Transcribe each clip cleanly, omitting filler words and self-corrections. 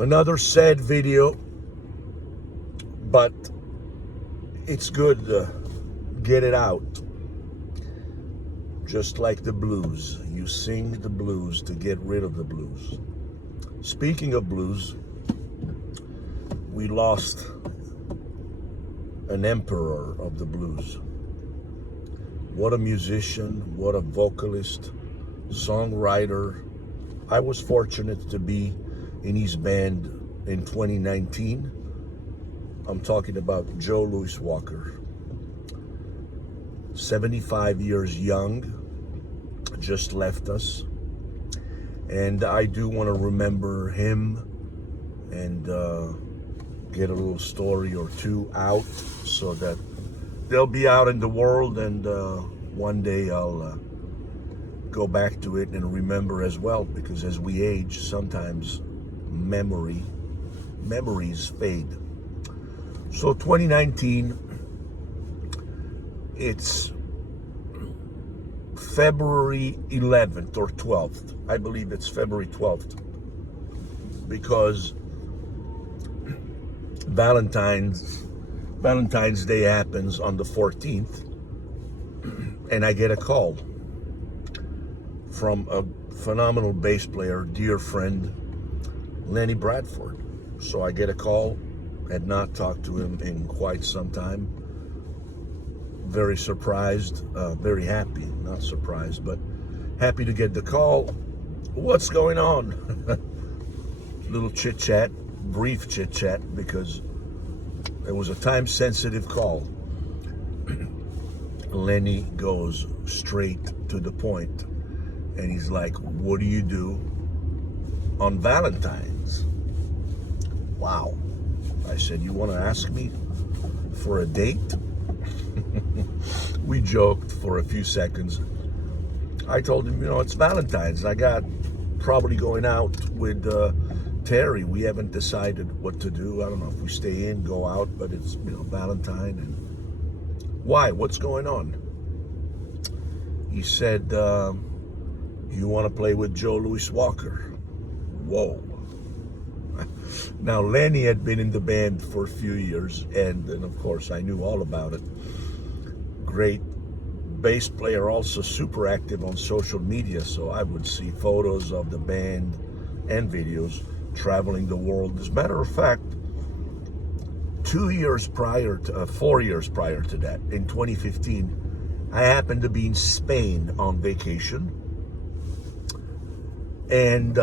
Another sad video, but it's good to get it out. Just like the blues, you sing the blues to get rid of the blues. Speaking of blues, we lost an emperor of the blues. What a musician, what a vocalist, songwriter. I was fortunate to be in his band in 2019. I'm talking about Joe Louis Walker. 75 years young, just left us. And I do want to remember him and get a little story or two out so that they'll be out in the world, and one day I'll go back to it and remember as well, because as we age, sometimes memories fade. So 2019, it's February 11th or 12th. I believe it's February 12th, because Valentine's Day happens on the 14th, and I get a call from a phenomenal bass player, dear friend, Lenny Bradford. So I get a call, had not talked to him in quite some time. Very surprised, very happy, not surprised, but happy to get the call. What's going on? Little chit chat, brief chit chat, because it was a time sensitive call. Lenny goes straight to the point, and he's like, what do you do on Valentine's? Wow. I said, you want to ask me for a date? We joked for a few seconds. I told him, it's Valentine's. I got probably going out with Terry. We haven't decided what to do. I don't know if we stay in, go out, but it's, Valentine. And why? What's going on? He said, you want to play with Joe Louis Walker? Whoa. Now, Lenny had been in the band for a few years, and of course, I knew all about it. Great bass player, also super active on social media, so I would see photos of the band and videos traveling the world. As a matter of fact, 4 years prior to that, in 2015, I happened to be in Spain on vacation, and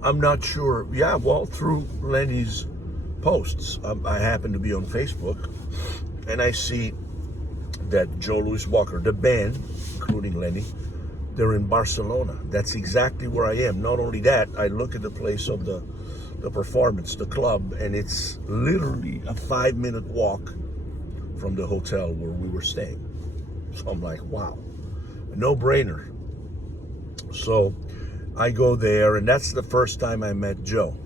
I'm not sure. Yeah, well, through Lenny's posts, I happen to be on Facebook, and I see that Joe Louis Walker, the band, including Lenny, they're in Barcelona. That's exactly where I am. Not only that, I look at the place of the performance, the club, and it's literally a 5-minute walk from the hotel where we were staying. So I'm like, wow, a no-brainer. So I go there, and that's the first time I met Joe.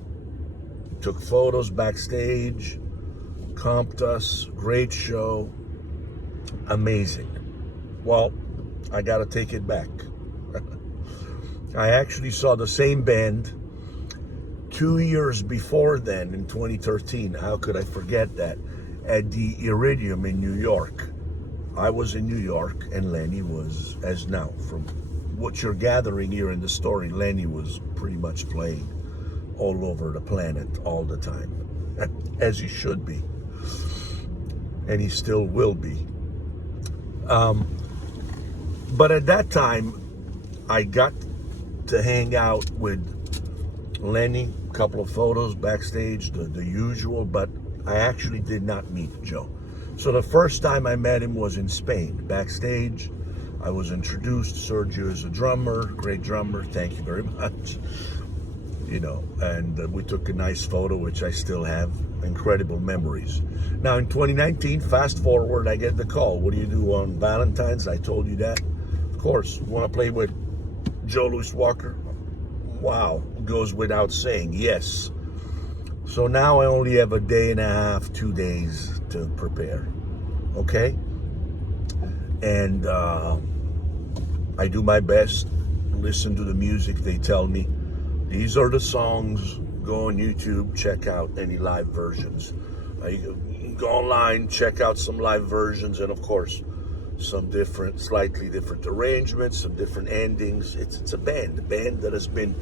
Took photos backstage, comped us, great show, amazing. Well, I gotta take it back. I actually saw the same band 2 years before then, in 2013. How could I forget that? At the Iridium in New York. I was in New York, and Lenny was, as now, from what you're gathering here in the story, Lenny was pretty much playing all over the planet all the time, as he should be, and he still will be. But at that time, I got to hang out with Lenny, a couple of photos backstage, the usual, but I actually did not meet Joe. So the first time I met him was in Spain, backstage. I was introduced. Sergio is a drummer, great drummer, thank you very much. And we took a nice photo, which I still have, incredible memories. Now in 2019, fast forward, I get the call. What do you do on Valentine's? I told you that. Of course, want to play with Joe Louis Walker? Wow, goes without saying, yes. So now I only have a day and a half, 2 days to prepare, okay? And I do my best, listen to the music they tell me, These are the songs. Go on YouTube, check out any live versions. You can go online, check out some live versions, and of course, some different, slightly different arrangements, some different endings. It's a band that has been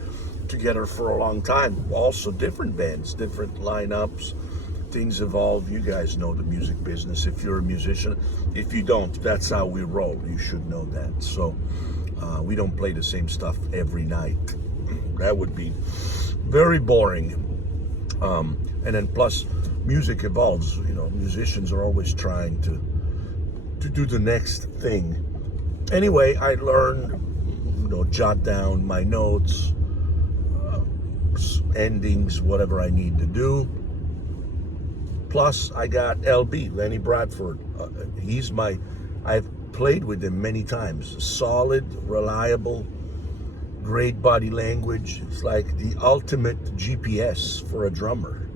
together for a long time. Also different bands, different lineups. Things evolve. You guys know the music business if you're a musician. If you don't, that's how we roll. You should know that. So we don't play the same stuff every night. That would be very boring. And then plus, music evolves. You know, musicians are always trying to do the next thing. Anyway, I learned, you know, jot down my notes, endings, whatever I need to do. Plus, I got LB, Lenny Bradford. I've played with him many times. Solid, reliable, great body language. It's like the ultimate GPS for a drummer.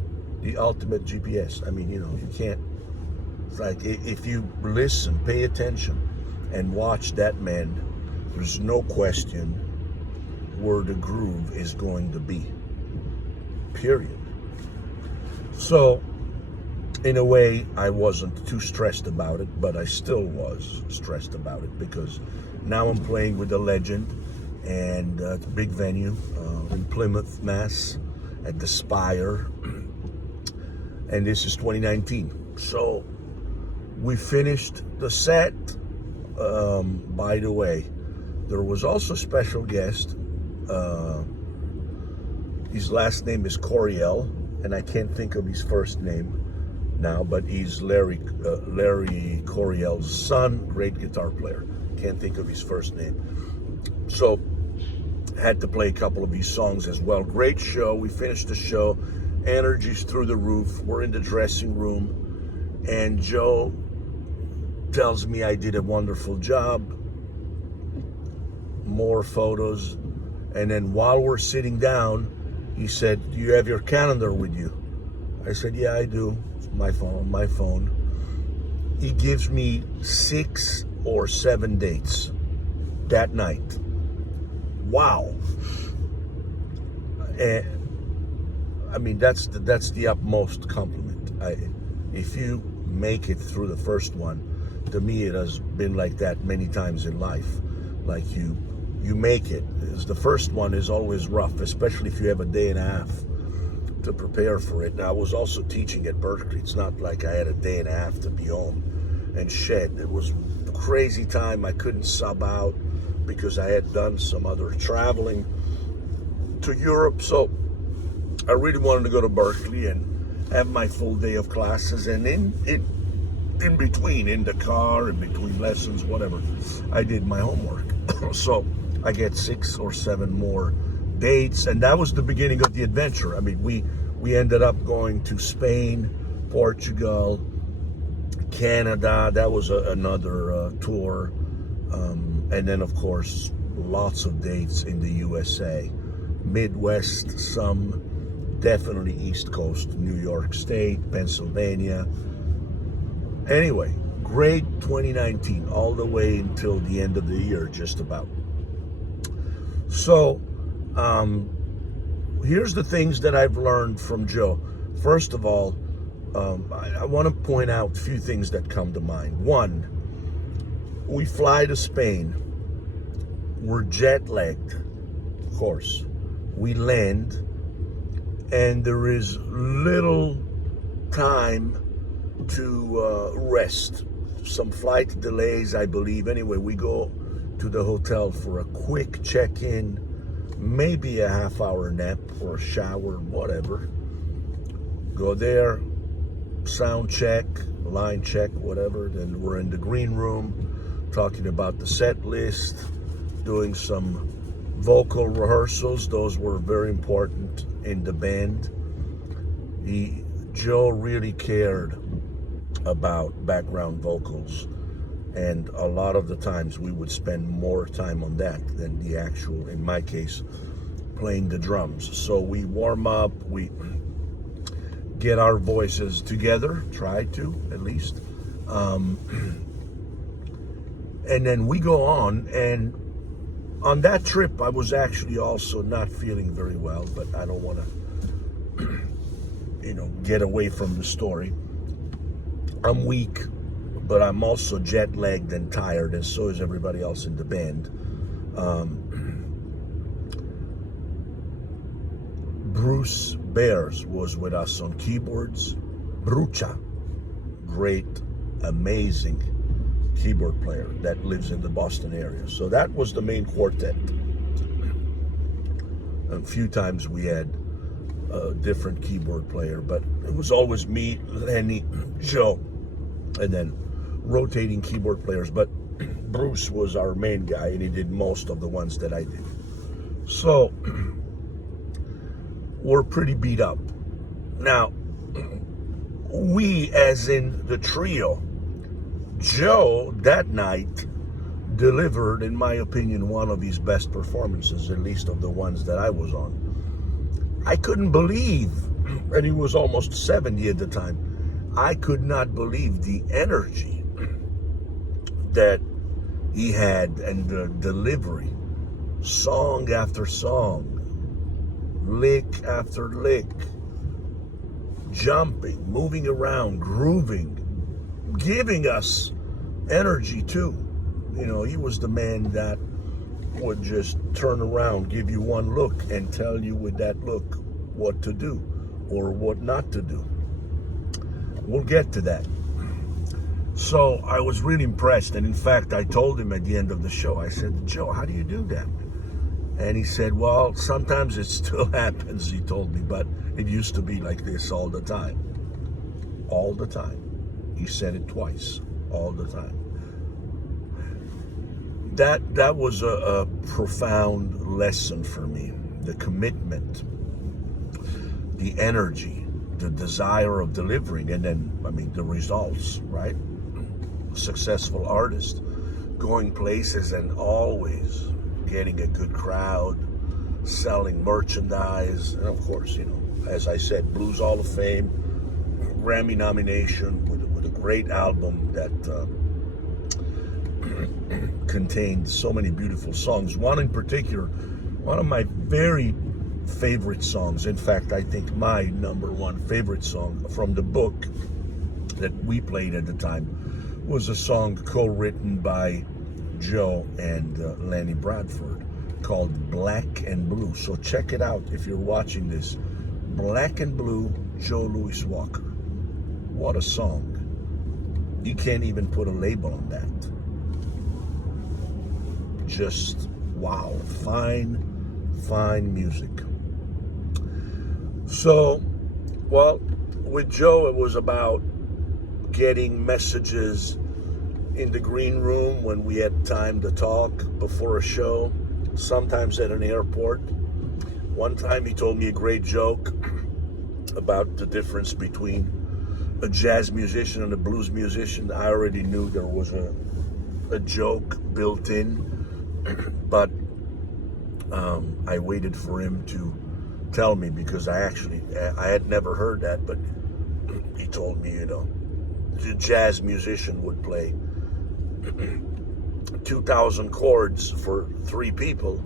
The ultimate GPS. I mean, you know, you can't, it's like if you listen, pay attention, and watch that man, there's no question where the groove is going to be. Period. So, in a way, I wasn't too stressed about it, but I still was stressed about it because now I'm playing with a legend, and it's a big venue in Plymouth, Mass, at the Spire, and this is 2019. So we finished the set. By the way, there was also a special guest. His last name is Coriel, and I can't think of his first name now, but he's Larry Coriel's son, great guitar player. Can't think of his first name. So had to play a couple of his songs as well. Great show. We finished the show. Energy's through the roof. We're in the dressing room, and Joe tells me I did a wonderful job. More photos, and then while we're sitting down, he said, "Do you have your calendar with you?" I said, "Yeah, I do. It's my phone. He gives me 6 or 7 dates that night. Wow. And I mean, that's the utmost compliment. If you make it through the first one, to me it has been like that many times in life. Like you make it. The first one is always rough, especially if you have a day and a half to prepare for it. Now, I was also teaching at Berklee. It's not like I had a day and a half to be home and shed. It was a crazy time. I couldn't sub out because I had done some other traveling to Europe. So I really wanted to go to Berklee and have my full day of classes. And in between, in the car, in between lessons, whatever, I did my homework. So I get 6 or 7 more dates, and that was the beginning of the adventure. I mean, we ended up going to Spain, Portugal, Canada. That was another tour, and then of course lots of dates in the USA, Midwest, some, definitely East Coast, New York State, Pennsylvania. Anyway, great 2019 all the way until the end of the year, just about. So here's the things that I've learned from Joe. First of all, I want to point out a few things that come to mind. One, we fly to Spain. We're jet lagged, of course. We land, and there is little time to rest. Some flight delays, I believe. Anyway, we go to the hotel for a quick check-in, maybe a half-hour nap or a shower, whatever. Go there, sound check, line check, whatever. Then we're in the green room talking about the set list, doing some vocal rehearsals. Those were very important in the band. Joe really cared about background vocals, and a lot of the times we would spend more time on that than the actual, in my case, playing the drums. So we warm up, we get our voices together, try to at least, and then we go on, and On that trip, I was actually also not feeling very well, but I don't want to, get away from the story. I'm weak, but I'm also jet lagged and tired, and so is everybody else in the band. Bruce Bears was with us on keyboards. Brucha, great, amazing keyboard player that lives in the Boston area. So that was the main quartet. A few times we had a different keyboard player, but it was always me, Lenny, Joe, and then rotating keyboard players. But Bruce was our main guy, and he did most of the ones that I did. So we're pretty beat up. Now, we, as in the trio, Joe that night delivered, in my opinion, one of his best performances, at least of the ones that I was on. I couldn't believe, and he was almost 70 at the time, I could not believe the energy that he had and the delivery, song after song, lick after lick, jumping, moving around, grooving, giving us energy too. He was the man that would just turn around, give you one look, and tell you with that look what to do or what not to do. We'll get to that. So I was really impressed, and in fact, I told him at the end of the show, I said, Joe, how do you do that? And he said, well, sometimes it still happens, he told me, but it used to be like this all the time. All the time. He said it twice, all the time. That was a profound lesson for me. The commitment, the energy, the desire of delivering, and then, the results, right? Successful artist, going places and always getting a good crowd, selling merchandise, and of course, as I said, Blues Hall of Fame, Grammy nomination with a great album that contained so many beautiful songs. One in particular, one of my very favorite songs, in fact, I think my number one favorite song from the book that we played at the time, was a song co-written by Joe and Lenny Bradford called Black and Blue. So check it out if you're watching this. Black and Blue, Joe Louis Walker. What a song. You can't even put a label on that. Just wow, fine music. So, well, with Joe, it was about getting messages in the green room when we had time to talk before a show, sometimes at an airport. One time he told me a great joke about the difference between a jazz musician and a blues musician. I already knew there was a joke built in, but I waited for him to tell me because I had never heard that, but he told me, the jazz musician would play 2,000 chords for 3 people,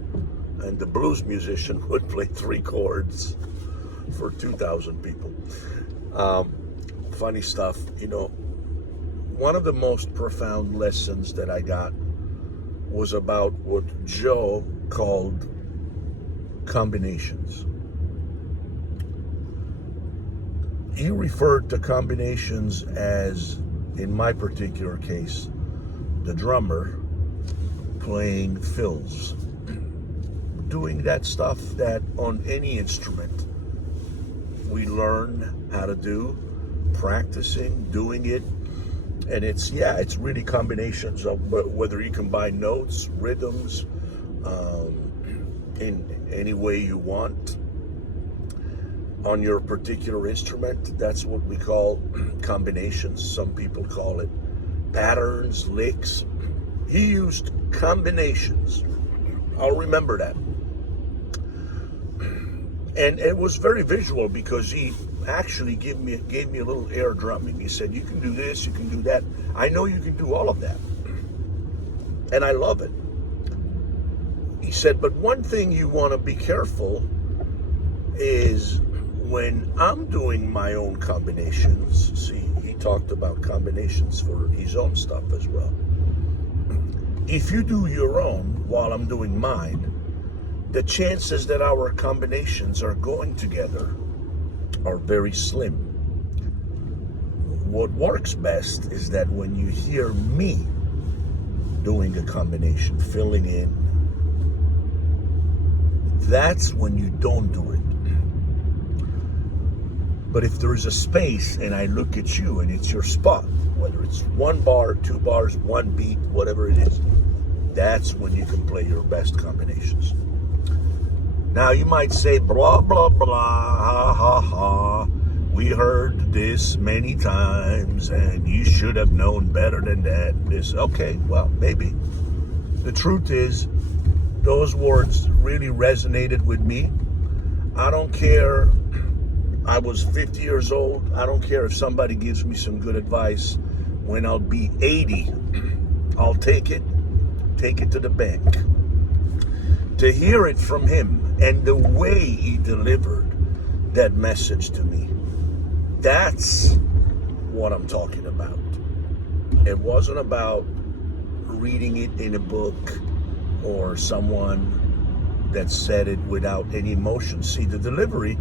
and the blues musician would play 3 chords for 2,000 people. Funny stuff. One of the most profound lessons that I got was about what Joe called combinations. He referred to combinations as, in my particular case, the drummer playing fills, doing that stuff that on any instrument we learn how to do, practicing, doing it, and it's really combinations of whether you combine notes, rhythms, in any way you want on your particular instrument. That's what we call combinations. Some people call it patterns, licks. He used combinations. I'll remember that. And it was very visual because he actually gave me a little air drumming. He said, you can do this, you can do that. I know you can do all of that. And I love it. he said, but one thing you want to be careful is when I'm doing my own combinations. See, he talked about combinations for his own stuff as well. If you do your own while I'm doing mine, the chances that our combinations are going together are very slim. What works best is that when you hear me doing a combination, filling in, that's when you don't do it. But if there is a space and I look at you and it's your spot, whether it's 1 bar, 2 bars, 1 beat, whatever it is, that's when you can play your best combinations. Now you might say, blah, blah, blah, ha, ha, ha. We heard this many times and you should have known better than that. This, okay, well, maybe. The truth is, those words really resonated with me. I don't care. I was 50 years old. I don't care if somebody gives me some good advice. When I'll be 80, I'll take it to the bank. To hear it from him and the way he delivered that message to me, that's what I'm talking about. It wasn't about reading it in a book or someone that said it without any emotion. See, the delivery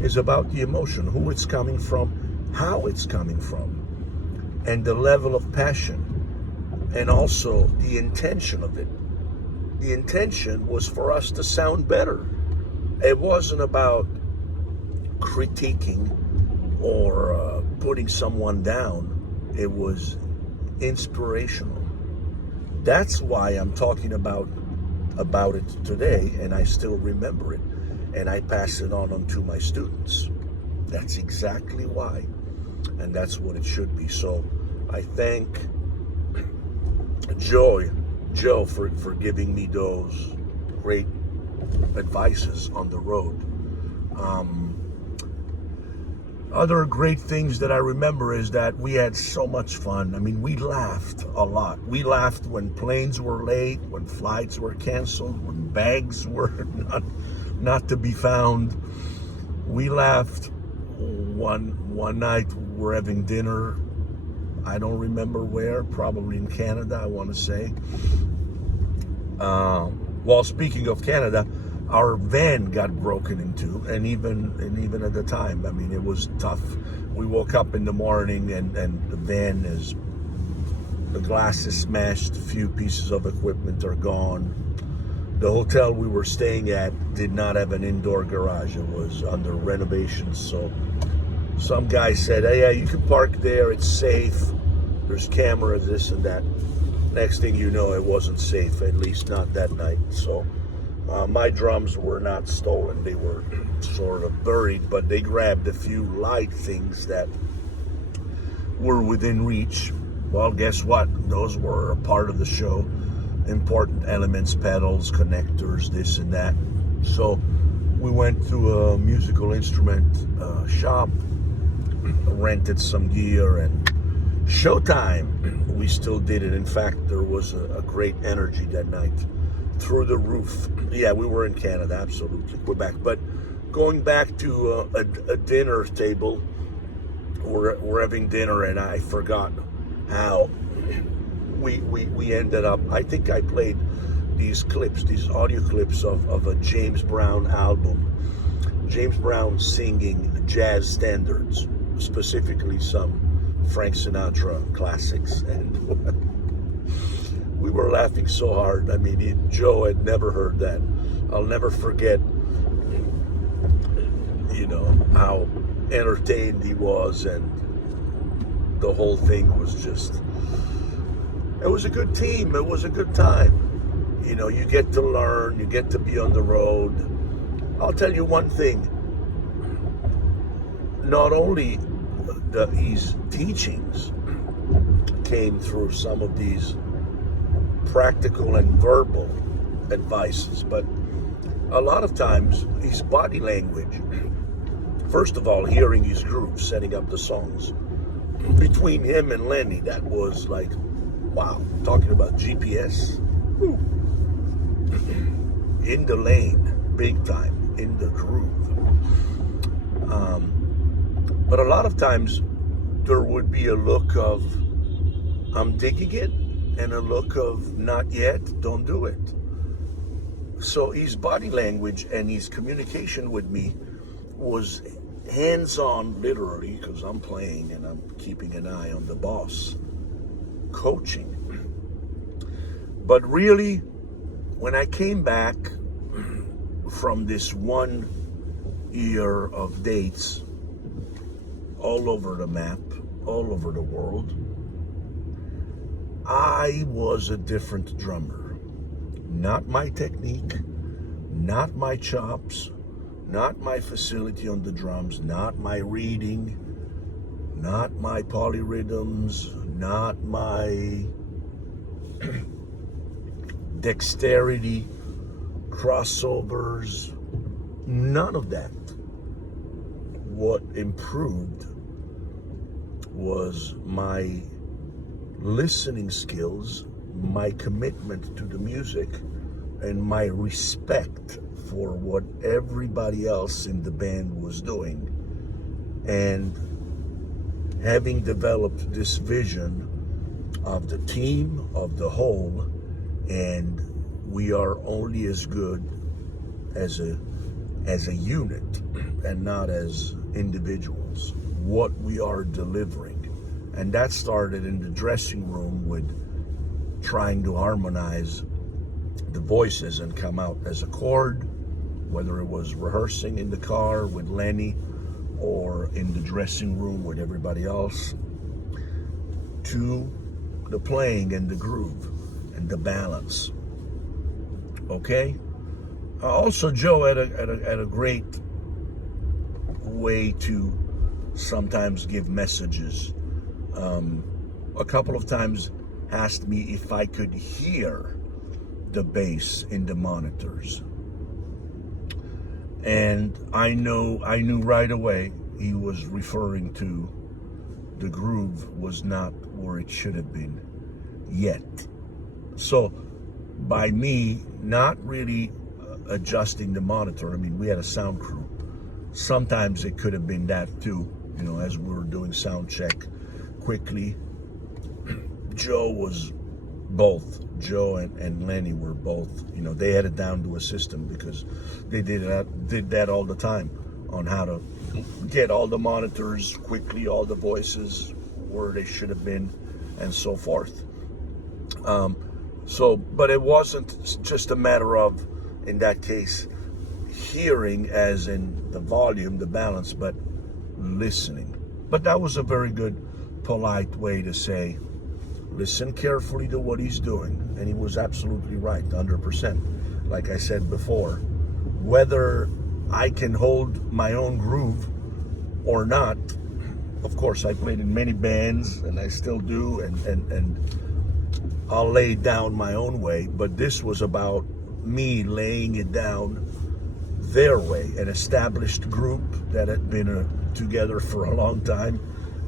is about the emotion, who it's coming from, how it's coming from, and the level of passion, and also the intention of it. The intention was for us to sound better. It wasn't about critiquing or putting someone down. It was inspirational. That's why I'm talking about it today, and I still remember it, and I pass it on to my students. That's exactly why, and that's what it should be. So I thank Joe for giving me those great advices on the road. Other great things that I remember is that we had so much fun. I mean, we laughed a lot. We laughed when planes were late, when flights were canceled, when bags were not to be found. We laughed one night. We're having dinner. I don't remember where, probably in Canada, I want to say. Well, speaking of Canada, our van got broken into, and even at the time, I mean, it was tough. We woke up in the morning and the van the glass is smashed, a few pieces of equipment are gone. The hotel we were staying at did not have an indoor garage. It was under renovation, so some guy said, hey, yeah, you can park there, it's safe. There's cameras, this and that. Next thing you know, it wasn't safe, at least not that night. So my drums were not stolen. They were sort of buried, but they grabbed a few light things that were within reach. Well, guess what? Those were a part of the show. Important elements, pedals, connectors, this and that. So we went to a musical instrument shop, rented some gear, and showtime. We still did it. In fact, there was a great energy that night, through the roof. Yeah, we were in Canada, absolutely, Quebec. But going back to a dinner table, we're having dinner, and I forgot how we ended up. I think I played these audio clips of a James Brown album. James Brown singing jazz standards, specifically some Frank Sinatra classics, and we were laughing so hard. I mean, Joe had never heard that. I'll never forget, how entertained he was, and the whole thing was just, it was a good team. It was a good time. You get to learn, you get to be on the road. I'll tell you one thing. Not only these teachings came through some of these practical and verbal advices, but a lot of times his body language. First of all, hearing his group setting up the songs. Between him and Lenny, that was like, wow, talking about GPS. Woo. in the lane, big time, in the groove. But a lot of times there would be a look of, I'm digging it, and a look of, not yet, don't do it. So his body language and his communication with me was hands-on, literally, because I'm playing and I'm keeping an eye on the boss, coaching. But really, when I came back from this 1 year of dates all over the map, all over the world, I was a different drummer. Not my technique, not my chops, not my facility on the drums, not my reading, not my polyrhythms, not my dexterity, crossovers, none of that. What improved was my listening skills, my commitment to the music, and my respect for what everybody else in the band was doing. And having developed this vision of the team, of the whole, and we are only as good as a unit and not as individuals, what we are delivering. And that started in the dressing room with trying to harmonize the voices and come out as a chord, whether it was rehearsing in the car with Lenny or in the dressing room with everybody else, to the playing and the groove and the balance. Okay? Also, Joe had a great way to sometimes give messages. A couple of times asked me if I could hear the bass in the monitors. And I knew right away he was referring to the groove was not where it should have been yet. So by me not really adjusting the monitor, I mean, we had a sound crew. Sometimes it could have been that too, as we were doing sound check quickly. Joe was both. Joe and Lenny were both, they had it down to a system because they did that all the time on how to get all the monitors quickly, all the voices where they should have been, and so forth. But it wasn't just a matter of, in that case, hearing as in the volume, the balance, but listening. But that was a very good, polite way to say, listen carefully to what he's doing. And he was absolutely right, 100%. Like I said before, whether I can hold my own groove or not, of course, I played in many bands, and I still do, and I'll lay down my own way, but this was about me laying it down their way, an established group that had been together for a long time,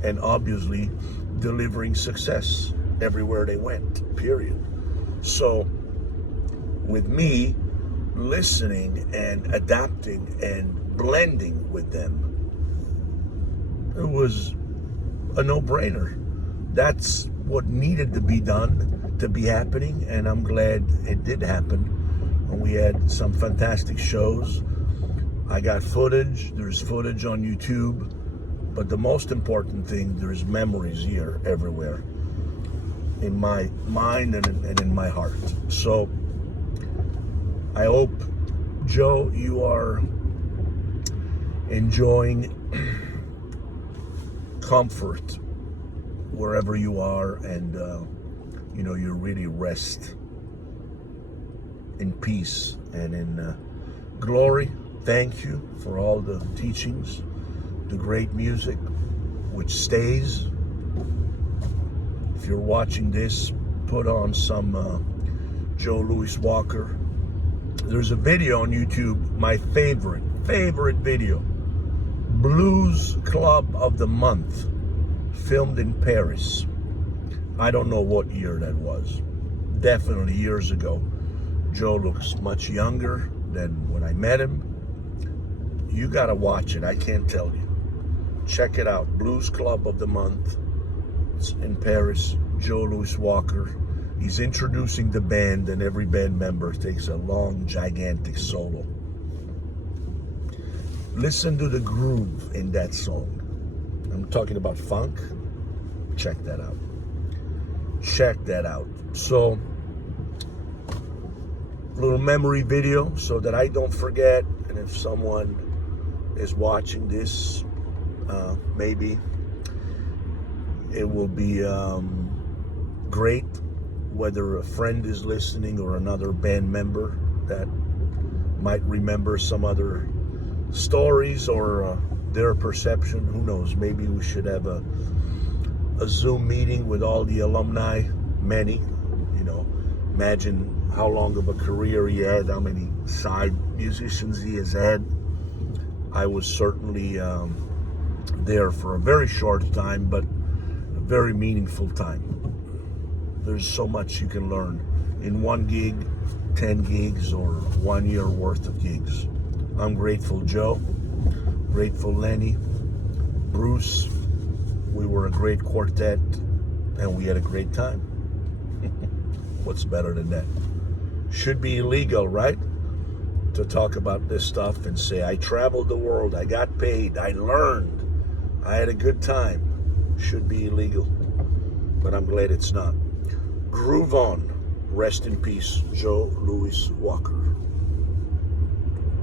and obviously delivering success everywhere they went, period. So with me listening and adapting and blending with them, it was a no-brainer. That's what needed to be done, to be happening, and I'm glad it did happen. And we had some fantastic shows. I got footage, there's footage on YouTube, but the most important thing, there's memories here everywhere, in my mind and in my heart. So I hope, Joe, you are enjoying comfort wherever you are, and you really rest in peace and in glory. Thank you for all the teachings, the great music, which stays. If you're watching this, put on some Joe Louis Walker. There's a video on YouTube, my favorite video, Blues Club of the Month, filmed in Paris. I don't know what year that was. Definitely years ago. Joe looks much younger than when I met him. You gotta watch it, I can't tell you. Check it out, Blues Club of the Month. It's in Paris, Joe Louis Walker. He's introducing the band, and every band member takes a long, gigantic solo. Listen to the groove in that song. I'm talking about funk. Check that out. Check that out. So, little memory video so that I don't forget, and if someone is watching this, maybe it will be great, whether a friend is listening or another band member that might remember some other stories or their perception. Who knows, maybe we should have a Zoom meeting with all the alumni, many, imagine how long of a career he had, how many side musicians he has had. I was certainly there for a very short time, but a very meaningful time. There's so much you can learn in one gig, 10 gigs, or 1 year worth of gigs. I'm grateful, Joe, grateful, Lenny, Bruce. We were a great quartet, and we had a great time. What's better than that? Should be illegal, right? To talk about this stuff and say, I traveled the world, I got paid, I learned, I had a good time. Should be illegal, but I'm glad it's not. Groove on. Rest in peace, Joe Louis Walker.